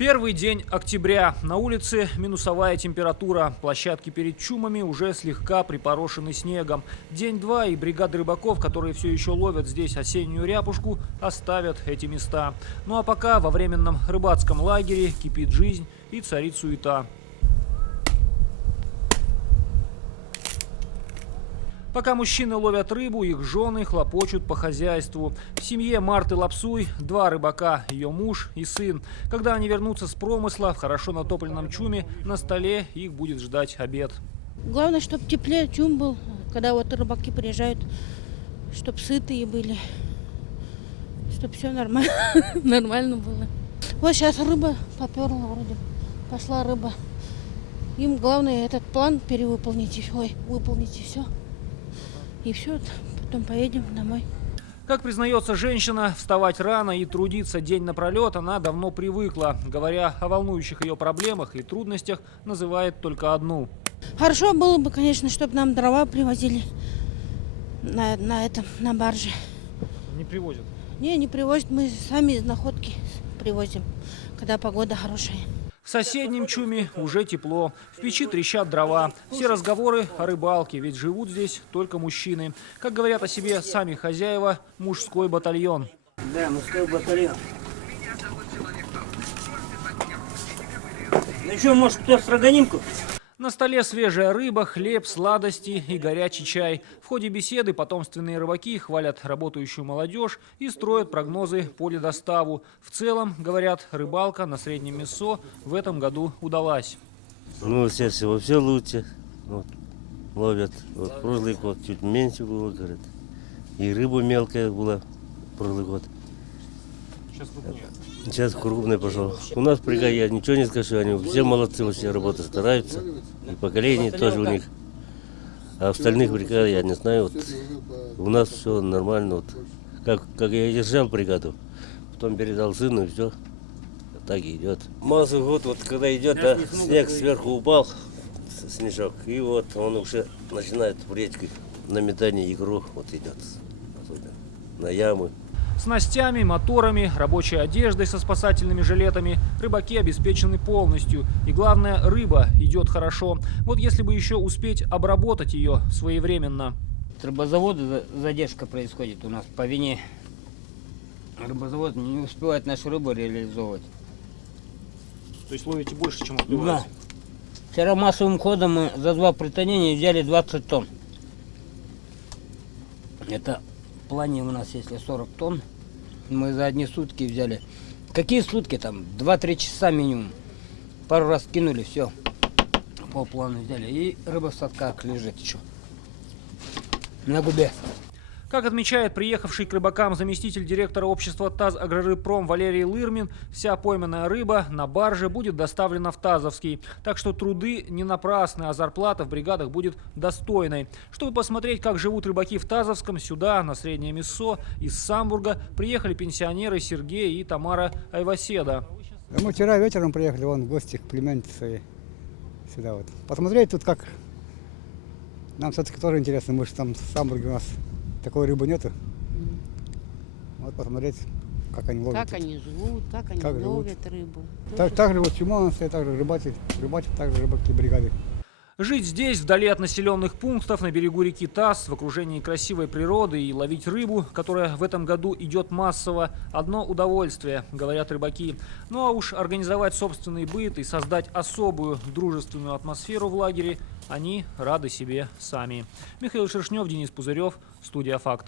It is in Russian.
Первый день октября. На улице минусовая температура. Площадки перед чумами уже слегка припорошены снегом. День-два, и бригады рыбаков, которые все еще ловят здесь осеннюю ряпушку, оставят эти места. Ну а пока во временном рыбацком лагере кипит жизнь и царит суета. Пока мужчины ловят рыбу, их жены хлопочут по хозяйству. В семье Марты Лапсуй 2 рыбака, ее муж и сын. Когда они вернутся с промысла в хорошо натопленном чуме, на столе их будет ждать обед. Главное, чтобы теплее чум был, когда вот рыбаки приезжают, чтобы сытые были, чтобы все нормально было. Вот сейчас рыба поперла вроде, пошла рыба. Им главное этот план перевыполнить, выполнить и все. И все, потом поедем домой. Как признается женщина, вставать рано и трудиться день напролет она давно привыкла. Говоря о волнующих ее проблемах и трудностях, называет только одну. Хорошо было бы, конечно, чтобы нам дрова привозили на барже. Не привозят? Не привозят, мы сами из находки привозим, когда погода хорошая. В соседнем чуме уже тепло. В печи трещат дрова. Все разговоры о рыбалке, ведь живут здесь только мужчины. Как говорят о себе сами хозяева, мужской батальон. Да, мужской батальон. Ну еще, может, кто строганинку? На столе свежая рыба, хлеб, сладости и горячий чай. В ходе беседы потомственные рыбаки хвалят работающую молодежь и строят прогнозы по ледоставу. В целом, говорят, рыбалка на Среднем Мессо в этом году удалась. Ну, сейчас всего все лучше. Вот, ловят. Вот, прошлый год чуть меньше было, говорят. И рыба мелкая была прошлый год. Сейчас крупный пошел. У нас бригада, я ничего не скажу, они все молодцы, все работают, стараются. И поколение тоже у них. А остальных бригад я не знаю. Вот, у нас все нормально. Вот, как я держал бригаду, потом передал сыну, и все. Так и идет. Массовый год, вот когда идет, да, снег сверху упал, снежок, и вот он уже начинает в речке на метание икру вот идет. Особенно на ямы. Снастями, моторами, рабочей одеждой со спасательными жилетами рыбаки обеспечены полностью. И главное, рыба идет хорошо. Вот если бы еще успеть обработать ее своевременно. Рыбозаводы задержка происходит у нас по вине. Рыбозавод не успевает нашу рыбу реализовывать. То есть ловите больше, чем Да. успеваете? Вчера массовым ходом мы за 2 притонения взяли 20 тонн. Это в плане у нас, если 40 тонн, мы за одни сутки взяли. Какие сутки там? 2-3 часа минимум. Пару раз кинули, все. По плану взяли. И рыба в садках лежит еще. На губе. Как отмечает приехавший к рыбакам заместитель директора общества «Тазагрорыбпром» Валерий Лырмин, вся пойманная рыба на барже будет доставлена в Тазовский. Так что труды не напрасны, а зарплата в бригадах будет достойной. Чтобы посмотреть, как живут рыбаки в Тазовском, сюда, на Среднее Мессо, из Самбурга, приехали пенсионеры Сергей и Тамара Айваседа. Мы вчера вечером приехали вон в гости к племяннице своей сюда вот. Посмотреть тут как. Нам все-таки тоже интересно, мы же там в Самбурге у нас такой рыбы нету. Вот посмотреть, как они ловят. Как они живут, как они ловят рыбу. Так же вот чуманцы, так же рыбачат, так же рыбаки бригады. Жить здесь, вдали от населенных пунктов, на берегу реки Таз, в окружении красивой природы и ловить рыбу, которая в этом году идет массово, одно удовольствие, говорят рыбаки. Ну а уж организовать собственный быт и создать особую дружественную атмосферу в лагере они рады себе сами. Михаил Шершнев, Денис Пузырев, студия «Факт».